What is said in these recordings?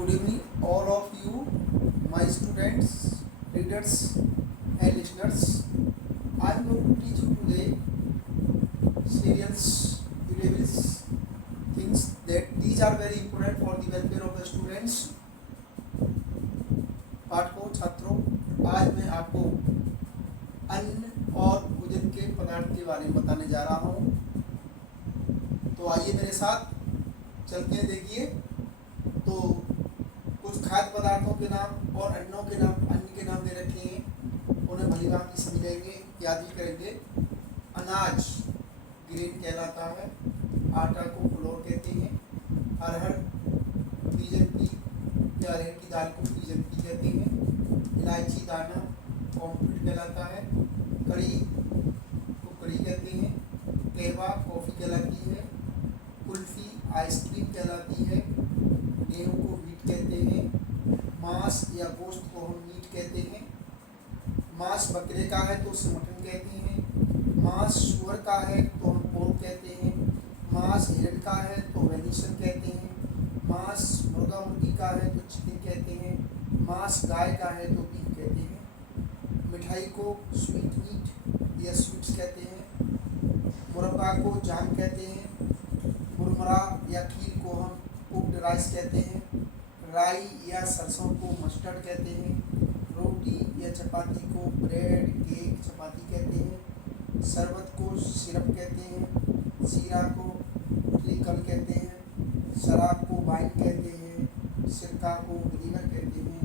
Good evening, all of you, my students, readers, and listeners. I am going to teach you today serials, variables, things that these are very important for the welfare of the students. पाठकों, छात्रों, आज मैं आपको अन्न और भोजन के पदार्थ के बारे में बताने जा रहा हूँ। तो आइए मेरे साथ चलते हैं। देखिए, तो कुछ खाद्य पदार्थों के नाम और अन्नों के नाम, अन्न के नाम दे रखे हैं, उन्हें भली भांति समझेंगे, याद भी करेंगे। अनाज ग्रेन कहलाता है, आटा को फ्लोर कहते हैं, अरहर पीजन की या अरहर की दाल को पीजन की कहते हैं, इलायची दाना कॉम्प्लीट कहलाता है, कड़ी को कड़ी कहते हैं, कहवा कॉफ़ी कहलाती है, कुल्फ़ी आइसक्रीम कहलाती है, गेहूँ को व्हीट कहते हैं, मांस या गोश्त को हम मीट कहते हैं, मांस बकरे का है तो उसे मटन कहते हैं, मांस सुअर का है तो हम पोर्क कहते हैं, मांस हिरण का है तो वेनिसन कहते हैं, मांस मुर्गा मुर्गी का है तो चिकन कहते हैं, मांस गाय का है तो बीफ कहते हैं, मिठाई को स्वीट मीट या स्वीट्स कहते हैं, मुरब्बा को जाम कहते हैं, मुरमुरा या खीर को हम कुक्ड राइस कहते हैं, राई या सरसों को मस्टर्ड कहते हैं, रोटी या चपाती को ब्रेड केक चपाती कहते हैं, शरबत को सिरप कहते हैं, सीरा को ट्रिकल कहते हैं, शराब को वाइन कहते हैं, सिरका को विनेगर कहते हैं,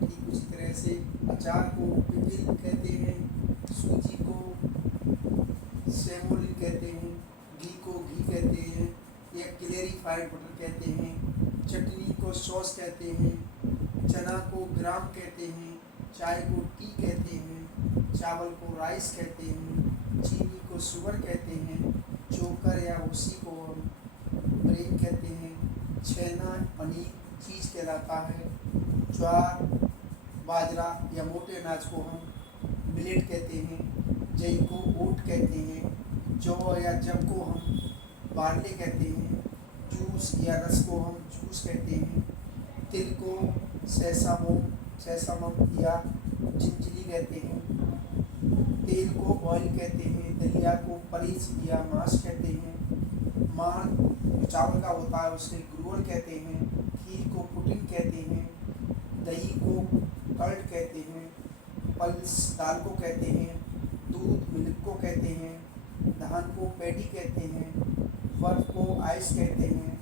ठीक उसी तरह से अचार को पिकल कहते हैं, सूजी को सेमोलिन कहते हैं, घी को घी कहते हैं या क्लेरिफाइड बटर कहते हैं, चटनी को सॉस कहते हैं, चना को ग्राम कहते हैं, चाय को टी कहते हैं, चावल को राइस कहते हैं, चीनी को शुगर कहते हैं, चोकर या उसी को हम ब्रेन कहते हैं, छेना पनीर चीज़ कहलाता है, ज्वार बाजरा या मोटे अनाज को हम मिलेट कहते हैं, जई को ओट कहते हैं, जौ या जब को हम बार्ले कहते हैं, जूस या रस को हम जूस कहते हैं, तिल को सेसामम या जिंजरी कहते हैं, तेल को ऑयल कहते हैं, दलिया को परीज या मांस कहते हैं, मांस चावल का होता है उसे ग्रूअल कहते हैं, खीर को पुडिंग कहते हैं, दही को कर्ड कहते हैं, पल्स दाल को कहते हैं, दूध मिल्क को कहते हैं, धान को पैडी कहते हैं, बर्फ को आइस कहते हैं,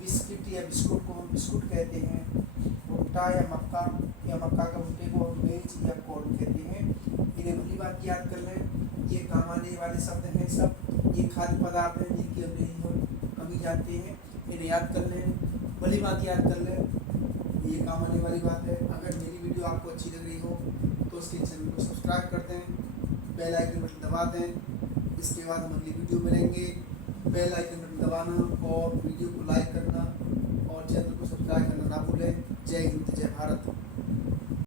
बिस्किट या बिस्कुट को हम बिस्कुट कहते हैं, भुट्टा या मक्का का भुट्टे को हम मेज या कॉर्न कहते हैं। इन्हें भली बात याद कर लें, ये काम आने वाले शब्द हैं, सब ये खाद्य पदार्थ हैं जिनकी हम नहीं कमी जानते हैं, इन्हें याद कर लें, भली बात याद कर लें, ये काम आने वाली बात है। अगर मेरी वीडियो आपको अच्छी लग रही हो तो उसके चैनल को सब्सक्राइब कर दें, बेल आइकन बटन दबा दें। इसके बाद हम अगली वीडियो मिलेंगे। बेल आइकन बटन दबाना और वीडियो को लाइक करना और चैनल को सब्सक्राइब करना ना भूलें। जय हिंद, जय भारत।